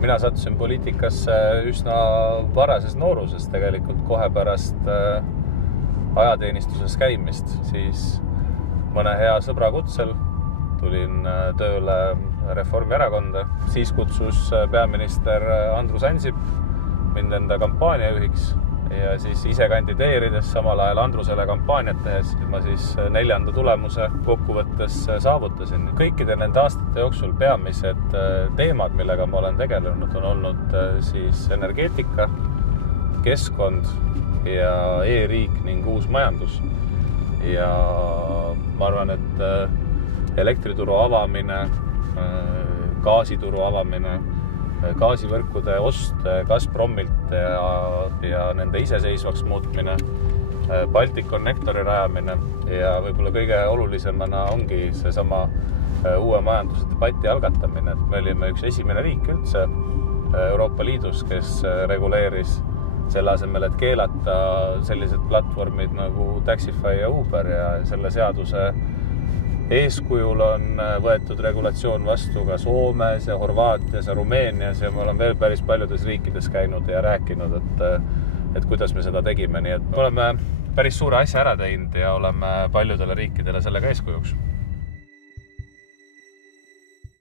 mina sattusin poliitikasse üsna varases nooruses tegelikult kohe pärast ajateenistuses käimist, siis mõne hea sõbra kutsel tulin tööle Reformierakonda. Siis kutsus peaminister Andrus Ansip mind enda kampaaniajuhiks ja siis ise kandideerides samal ajal Andrusele kampaaniat tehes ma siis 4. tulemuse kokkuvõttes saavutasin. Kõikide nende aastate jooksul peamised teemad, millega ma olen tegelenud, on olnud siis energeetika, keskkond ja e-riik ning uus majandus. Ja ma arvan, et elektrituru avamine, gaasituru avamine, gaasivõrkude ost Gazpromilt ja nende iseseisvaks muutmine, Balticconnectori rajamine ja võib-olla kõige olulisemana ongi seesama uue majanduse debati algatamine. Et me olime üks esimene riik üldse Euroopa Liidus, kes reguleeris selle asemel, et keelata sellised platvormid nagu Taxify ja Uber ja selle seaduse eeskujul on võetud regulatsioon vastu ka Soomes ja Horvaatias ja Rumeenias ja ma olen veel päris paljudes riikides käinud ja rääkinud, et kuidas me seda tegime. Nii et me oleme päris suure asja ära teinud ja oleme paljudele riikidele sellega eeskujuks.